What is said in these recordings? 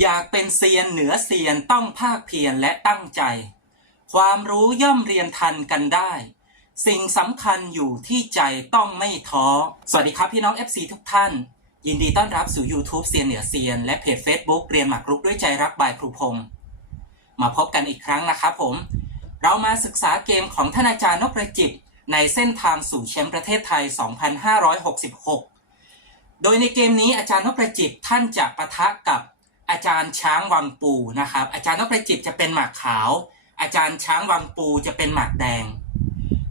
อยากเป็นเซียนเหนือเซียนต้องภาคเพียรและตั้งใจ ความรู้ย่อมเรียนทันกันได้ สิ่งสำคัญอยู่ที่ใจต้องไม่ท้อ สวัสดีครับพี่น้อง FC ทุกท่าน ยินดีต้อนรับสู่ YouTube เซียนเหนือเซียน และเพจ Facebook เรียนหมากรุกด้วยใจรักบายครูพงศ์มาพบกันอีกครั้งนะครับผม เรามาศึกษาเกมของท่านอาจารย์นพประจิต ในเส้นทางสู่แชมป์ประเทศไทย 2566 โดยในเกมนี้อาจารย์นพประจิตท่านจะปะทะกับ อาจารย์ช้างวังปูนะครับ อาจารย์นพประจิตจะเป็นหมากขาว อาจารย์ช้างวังปูจะเป็นหมากแดง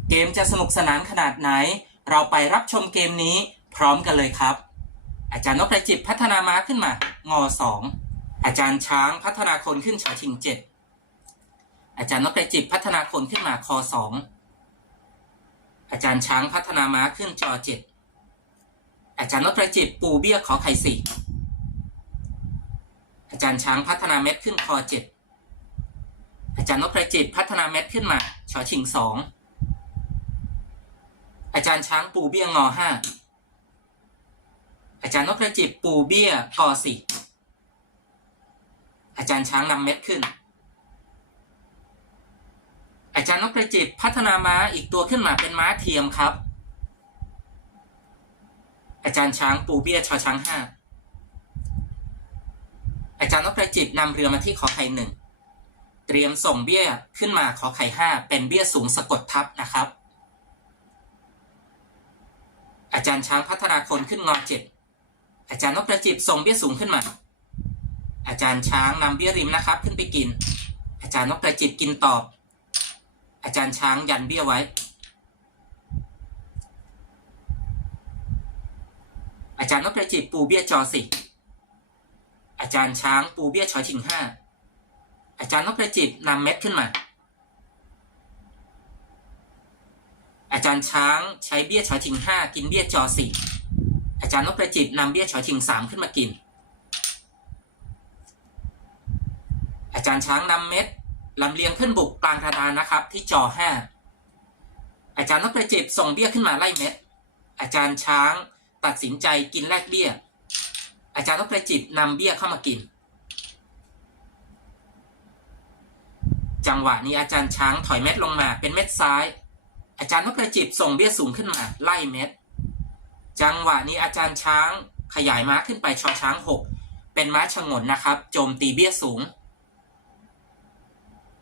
เกมจะสนุกสนานขนาดไหน เราไปรับชมเกมนี้พร้อมกันเลยครับ อาจารย์นพประจิตพัฒนาม้าขึ้นมางอสองอาจารย์ช้างพัฒนาคนขึ้นชาชิงเจ็ดอาจารย์นพประจิตพัฒนาคนขึ้นมาคอสองอาจารย์ช้างพัฒนาม้าขึ้นจอเจ็ดอาจารย์นพประจิตปูเบี้ยขอไข่สี่ อาจารย์ช้างพัฒนาเม็ดขึ้นคอเจ็ดอาจารย์นพประจิตพัฒนาเม็ดขึ้นมาชอชิงสองอาจารย์ช้างปูเบี้ยงอห้าอาจารย์นพประจิตปูเบี้ยกอสี่อาจารย์ช้างนำเม็ดขึ้น อาจารย์นพประจิตพัฒนาม้าอีกตัวขึ้นมาเป็นม้าเทียมครับ อาจารย์ช้างปูเบี้ยชอช้างห้า จารย์นพประจิตนำเรือมาที่ขอไข่หนึ่งเตรียมส่งเบี้ยขึ้นมาขอไข่ห้าเป็นเบี้ยสูงสะกดทับนะครับ อาจารย์ช้างพัฒนาคนขึ้นงอเจ็ดอาจารย์นพประจิตส่งเบี้ยสูงขึ้นมา อาจารย์ช้างนำเบี้ยริมนะครับ ขึ้นไปกิน อาจารย์นพประจิตกินตอบ อาจารย์ช้างยันเบี้ยไว้ อาจารย์นพประจิตปูเบี้ยจอสี่ จารย์ช้างปูเบี้ยชอชิงห้าอาจารย์นพประจิตนำเม็ดขึ้นมา อาจารย์ช้างใช้เบี้ยชอชิงห้ากินเบี้ยจอสี่อาจารย์นพประจิตนำเบี้ยชอชิงสามขึ้นมากิน อาจารย์ช้างนำเม็ดลำเลียงขึ้นบุกกลางกระดานนะครับ ที่จอห้าอาจารย์นพประจิตส่งเบี้ยขึ้นมาไล่เม็ดอาจารย์ช้างตัดสินใจกินแลกเบี้ย อาจารย์นพประจิตนำเบี้ยเข้ามากิน จังหวะนี้อาจารย์ช้างถอยเม็ดลงมาเป็นเม็ดซ้าย อาจารย์นพระจิตส่งเบี้ยสูงขึ้นมา ไล่เม็ด จังหวะนี้อาจารย์ช้างขยายม้าขึ้นไปชอช้างหกเป็นม้าชงนนะครับ โจมตีเบี้ยสูง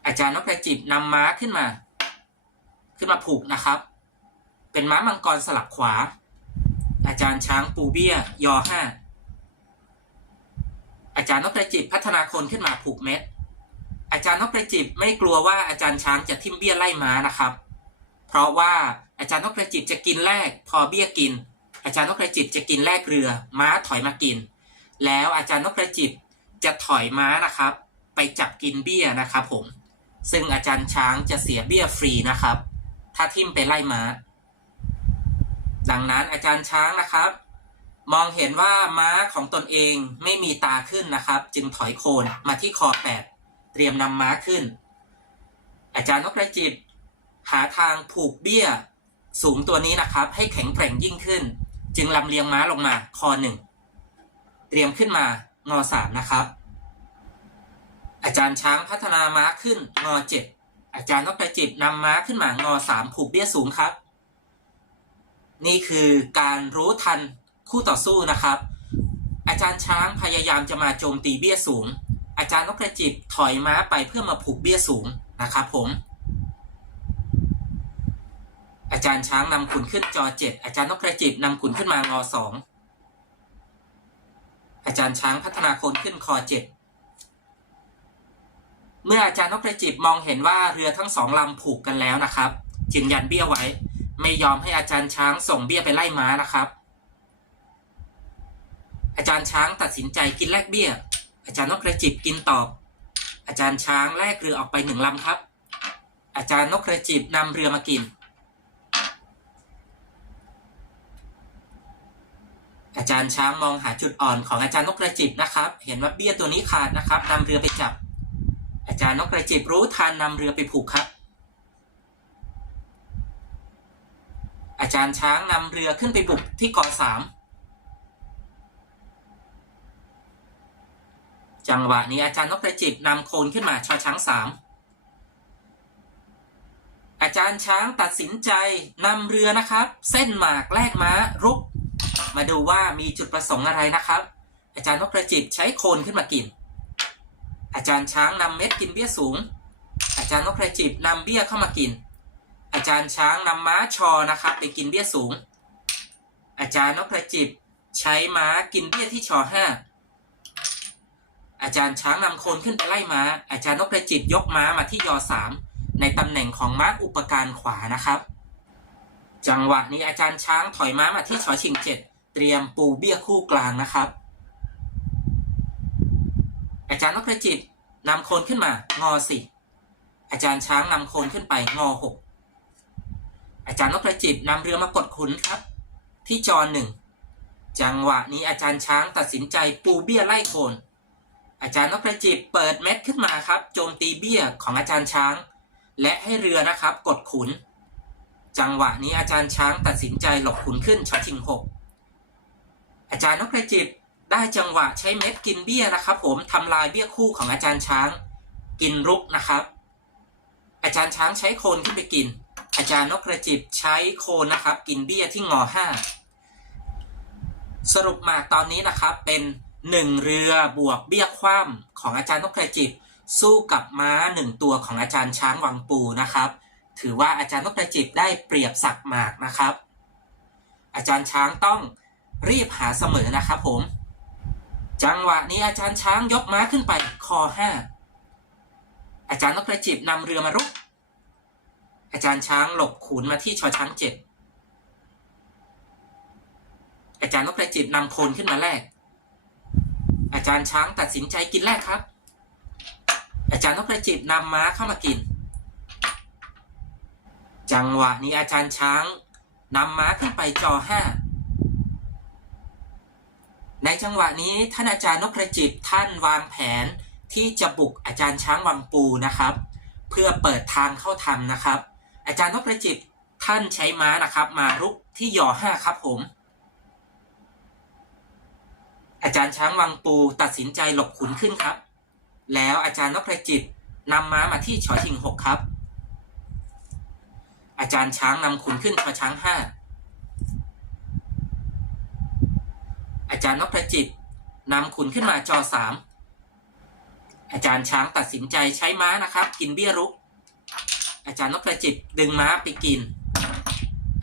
อาจารย์นพประจิตนำม้าขึ้นมา ขึ้นมาผูกนะครับ เป็นม้ามังกรสลับขวา อาจารย์ช้างปูเบี้ยยอห้า อาจารย์นพประจิตพัฒนาคนขึ้นมาผูกเม็ด อาจารย์นพประจิตไม่กลัวว่าอาจารย์ช้างจะทิ่มเบี้ยไล่ม้านะครับ เพราะว่าอาจารย์นพประจิตจะกินแรก พอเบี้ยกิน อาจารย์นพประจิตจะกินแรกเรือ ม้าถอยมากิน แล้วอาจารย์นพประจิตจะถอยม้านะครับ ไปจับกินเบี้ยนะครับผม ซึ่งอาจารย์ช้างจะเสียเบี้ยฟรีนะครับ ถ้าทิ่มไปไล่ม้า ดังนั้นอาจารย์ช้างนะครับ มองเห็นว่าม้าของตนเองไม่มีตาขึ้นนะครับ จึงถอยโคนมาที่คอแปดเตรียมนำม้าขึ้น อาจารย์นพประจิตหาทางผูกเบี้ยสูงตัวนี้นะครับ ให้แข็งแกร่งยิ่งขึ้น จึงลำเลียงม้าลงมาคอหนึ่งเตรียมขึ้นมางอสามนะครับ อาจารย์ช้างพัฒนาม้าขึ้นงอเจ็ดอาจารย์นพประจิตนำม้าขึ้นมางอสามผูกเบี้ยสูงครับ นี่คือการรู้ทัน คู่ต่อสู้นะครับ อาจารย์ช้างพยายามจะมาโจมตีเบี้ยสูง อาจารย์นพประจิตถอยม้าไปเพื่อมาผูกเบี้ยสูงนะครับผม อาจารย์ช้างนำขุนขึ้นจอเจ็ดอาจารย์นพประจิตนำขุนขึ้นมางอสองอาจารย์ช้างพัฒนาโคนขึ้นคอเจ็ดเมื่ออาจารย์นพประจิตมองเห็นว่าเรือทั้งสองลำผูกกันแล้วนะครับจึงยันเบี้ยไว้ ไม่ยอมให้อาจารย์ช้างส่งเบี้ยไปไล่ม้านะครับ อาจารย์ช้างตัดสินใจกินแลกเบี้ย อาจารย์นพกระจิบกินตอบ อาจารย์ช้างแลกเรือออกไปหนึ่งลำครับ อาจารย์นกกระจิบนำเรือมากิน อาจารย์ช้างมองหาจุดอ่อนของอาจารย์นกกระจิบนะครับ เห็นว่าเบี้ยตัวนี้ขาดนะครับนำเรือไปจับ อาจารย์นกกระจิบรู้ทันนำเรือไปผูกครับอาจารย์ช้างนำเรือขึ้นไปบุกที่เกาะสาม จังหวะนี้อาจารย์นพประจิบนำโคนขึ้นมาชอช้างสามอาจารย์ช้างตัดสินใจนำเรือนะครับ เส้นหมากแลกม้ารุก มาดูว่ามีจุดประสงค์อะไรนะครับ อาจารย์นพประจิบใช้โคนขึ้นมากิน อาจารย์ช้างนำเม็ดกินเบี้ยสูง อาจารย์นพประจิบนำเบี้ยเข้ามากิน อาจารย์ช้างนำม้าชอนะครับ ไปกินเบี้ยสูง อาจารย์นพประจิบใช้ม้ากินเบี้ยที่ชอห้า อาจารย์ช้างนำโคนขึ้นไปไล่ม้า อาจารย์นพประจิบยกม้ามาที่ยอสามในตำแหน่งของม้าอุปการขวานะครับ จังหวะนี้อาจารย์ช้างถอยม้ามาที่ชอชิงเจ็ดเตรียมปูเบี้ยคู่กลางนะครับ อาจารย์นพประจิตนำโคนขึ้นมางอสี่อาจารย์ช้างนำโคนขึ้นไปงอหกอาจารย์นพประจิตนำเรือมากดขุนครับ ที่จอหนึ่งจังหวะนี้อาจารย์ช้างตัดสินใจปูเบี้ยไล่โคน อาจารย์นพประจิตเปิดเม็ดขึ้นมาครับโจมตีเบี้ยของอาจารย์ช้าง และให้เรือนะครับ กดขุน จังหวะนี้อาจารย์ช้างตัดสินใจหลบขุนขึ้นชอชิงหกอาจารย์นพประจิตได้จังหวะใช้เม็ดกินเบี้ยนะครับ ผมทำลายเบี้ยคู่ของอาจารย์ช้าง กินรุกนะครับ อาจารย์ช้างใช้โคนขึ้นไปกิน อาจารย์นพประจิตใช้โคนนะครับ กินเบี้ยที่งอห้าสรุปมาตอนนี้นะครับเป็น หนึ่งเรือบวกเบี้ยคว่ำของอาจารย์นพประจิตสู้กับม้าหนึ่งตัวของอาจารย์ช้างวังปูนะครับ ถือว่าอาจารย์นพประจิตได้เปรียบสักหมากนะครับ อาจารย์ช้างต้องรีบหาเสมอนะครับผม จังหวะนี้อาจารย์ช้างยกม้าขึ้นไปคอห้าอาจารย์นพประจิตนำเรือมารุก อาจารย์ช้างหลบขุนมาที่ชอช้างเจ็ดอาจารย์นพประจิตนำโคนขึ้นมาแรก อาจารย์ช้างตัดสินใจกินแรกครับ อาจารย์นพประจิตนำม้าเข้ามากิน จังหวะนี้อาจารย์ช้างนำม้าขึ้นไปจอห้าในจังหวะนี้ท่านอาจารย์นพประจิตท่านวางแผนที่จะบุกอาจารย์ช้างวังปูนะครับ เพื่อเปิดทางเข้าทำนะครับ อาจารย์นพประจิตท่านใช้ม้านะครับ มารุกที่ยอห้าครับผม อาจารย์ช้างวังปูตัดสินใจหลบขุนขึ้นครับ แล้วอาจารย์นพประจิตนำม้ามาที่ชอชิงหกครับ อาจารย์ช้างนำขุนขึ้นชอช้างห้าอาจารย์นพประจิตนำขุนขึ้นมาจอสามอาจารย์ช้างตัดสินใจใช้ม้านะครับ กินเบี้ยรุก อาจารย์นพประจิตดึงม้าไปกิน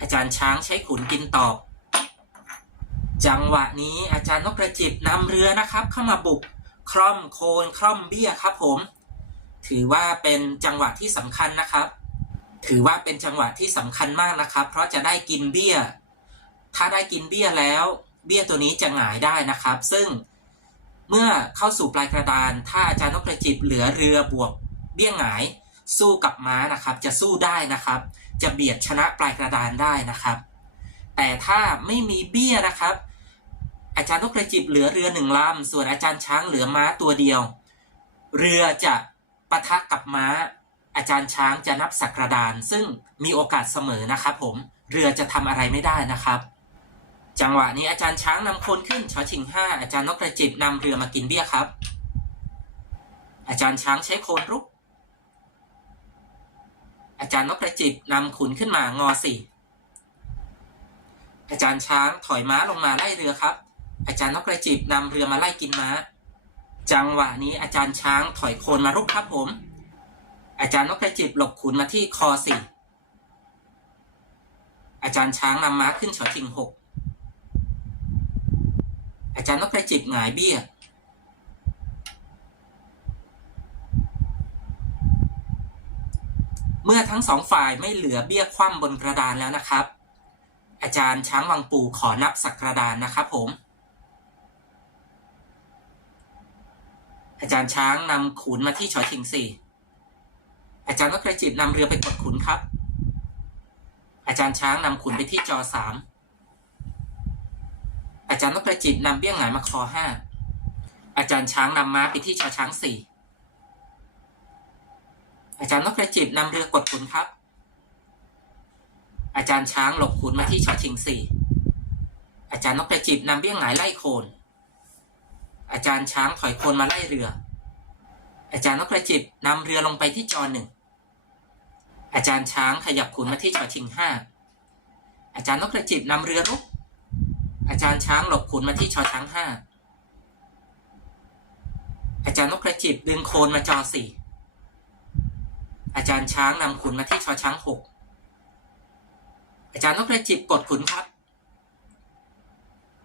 อาจารย์ช้างใช้ขุนกินตอบ จังหวะนี้อาจารย์นพประจิตนำเรือนะครับ เข้ามาบุกคร่อมโคนคร่อมเบี้ยครับผม ถือว่าเป็นจังหวะที่สำคัญนะครับ ถือว่าเป็นจังหวะที่สำคัญมากนะครับ เพราะจะได้กินเบี้ย ถ้าได้กินเบี้ยแล้ว เบี้ยตัวนี้จะหงายได้นะครับ ซึ่งเมื่อเข้าสู่ปลายกระดาน ถ้าอาจารย์นพประจิตเหลือเรือบวกเบี้ยหงาย สู้กับม้านะครับ จะสู้ได้นะครับ จะเบียดชนะปลายกระดานได้นะครับ แต่ถ้าไม่มีเบี้ยนะครับ อาจารย์นพประจิตเหลือเรือหนึ่งลำส่วนอาจารย์ช้างเหลือม้าตัวเดียว เรือจะปะทะกับม้า อาจารย์ช้างจะนับสักกระดาน ซึ่งมีโอกาสเสมอนะครับผมเรือจะทำอะไรไม่ได้นะครับ จังหวะนี้อาจารย์ช้างนำคนขึ้นชอชิงห้าอาจารย์นพประจิตนำเรือมากินเบี้ยครับ อาจารย์ช้างใช้โคนรุก อาจารย์นพประจิตนำขุนขึ้นมางอสี่อาจารย์ช้างถอยม้าลงมาไล่เรือครับ อาจารย์นพประจิตนำเรือมาไล่กินม้า จังหวะนี้อาจารย์ช้างถอยโคนมารุกครับผม อาจารย์นพประจิตหลบขุนมาที่คอสี่อาจารย์ช้างนำม้าขึ้นชอชิงหกอาจารย์นพประจิตหงายเบี้ย เมื่อทั้งสองฝ่ายไม่เหลือเบี้ยคว่ำบนกระดานแล้วนะครับ อาจารย์ช้างวังปูขอนับสักกระดานนะครับผม อาจารย์ช้างนำขุนมาที่ชอชิงสี่อาจารย์นพประจิตนำเรือไปกดขุนครับ อาจารย์ช้างนำขุนไปที่จอสามอาจารย์นพประจิตนำเบี้ยงหงายมาคอห้าอาจารย์ช้างนำม้าไปที่ชอช้างสี่อาจารย์นพประจิตนำเรือกดขุนครับ อาจารย์ช้างหลบขุนมาที่ชอชิงสี่อาจารย์นพประจิตนำเบี้ยงหงายไล่โคน อาจารย์ช้างถอยโคนมาไล่เรือ อาจารย์นกกระจิบนำเรือลงไปที่จอหนึ่ง อาจารย์ช้างขยับขุนมาที่ชอชิงห้า อาจารย์นกกระจิบนำเรือรุก อาจารย์ช้างหลบขุนมาที่ชอช้างห้า อาจารย์นกกระจิบดึงโคนมาจอสี่ อาจารย์ช้างนำขุนมาที่ชอช้างหก อาจารย์นกกระจิบกดขุนครับ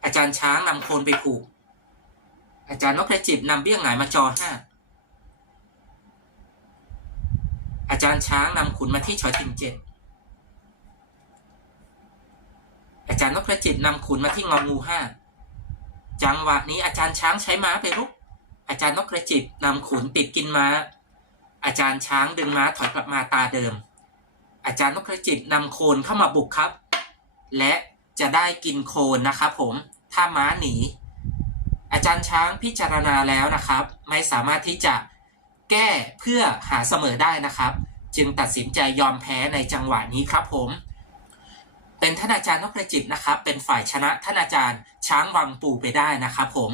อาจารย์ช้างนำโคนไปผูก อาจารย์นกกระจิบนำเบี้ยหงายมาจอห้าอาจารย์ช้างนำขุนมาที่ชอชิงเจ็ดอาจารย์นกกระจิบนำขุนมาที่งองูห้าจังหวะนี้อาจารย์ช้างใช้ม้าไปรุก อาจารย์นกกระจิบนำขุนติดกินม้า อาจารย์ช้างดึงม้าถอยกลับมาตาเดิม อาจารย์นกกระจิบนำโคนเข้ามาบุกครับ และจะได้กินโคนนะครับผม ถ้าม้าหนี อาจารย์ช้างพิจารณาแล้วนะครับ ไม่สามารถที่จะแก้เพื่อหาเสมอได้นะครับ จึงตัดสินใจยอมแพ้ในจังหวะนี้ครับผม เป็นท่านอาจารย์นกกระจิบนะครับ เป็นฝ่ายชนะท่านอาจารย์ช้างวังปูไปได้นะครับผม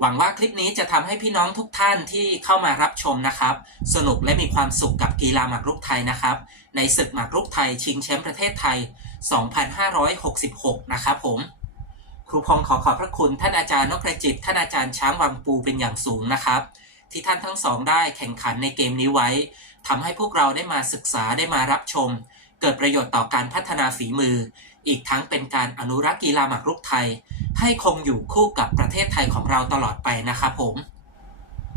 หวังว่าคลิปนี้จะทำให้พี่น้องทุกท่านที่เข้ามารับชมนะครับ สนุกและมีความสุขกับกีฬาหมากรุกไทยนะครับ ในศึกหมากรุกไทยชิงแชมป์ประเทศไทย 2566 นะครับผม ครูพงศ์ขอขอบพระคุณท่านอาจารย์นกกระจิต ท่านอาจารย์ช้างวังปูเป็นอย่างสูงนะครับ ที่ท่านทั้งสองได้แข่งขันในเกมนี้ไว้ทำให้พวกเราได้มาศึกษาได้มารับชม เกิดประโยชน์ต่อการพัฒนาฝีมือ อีกทั้งเป็นการอนุรักษ์กีฬาหมากรุกไทย ให้คงอยู่คู่กับประเทศไทยของเราตลอดไปนะครับผม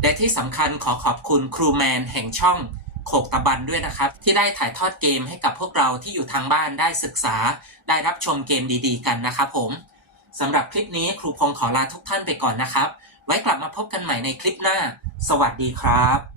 และที่สำคัญขอขอบคุณครูแมนแห่งช่องโขกตะบันด้วยนะครับ ที่ได้ถ่ายทอดเกมให้กับพวกเราที่อยู่ทางบ้านได้ศึกษา ได้รับชมเกมดี ๆ กันนะครับผม สำหรับคลิปนี้ครูพงศ์ขอลาทุกท่านไปก่อนนะครับ ไว้กลับมาพบกันใหม่ในคลิปหน้า สวัสดีครับ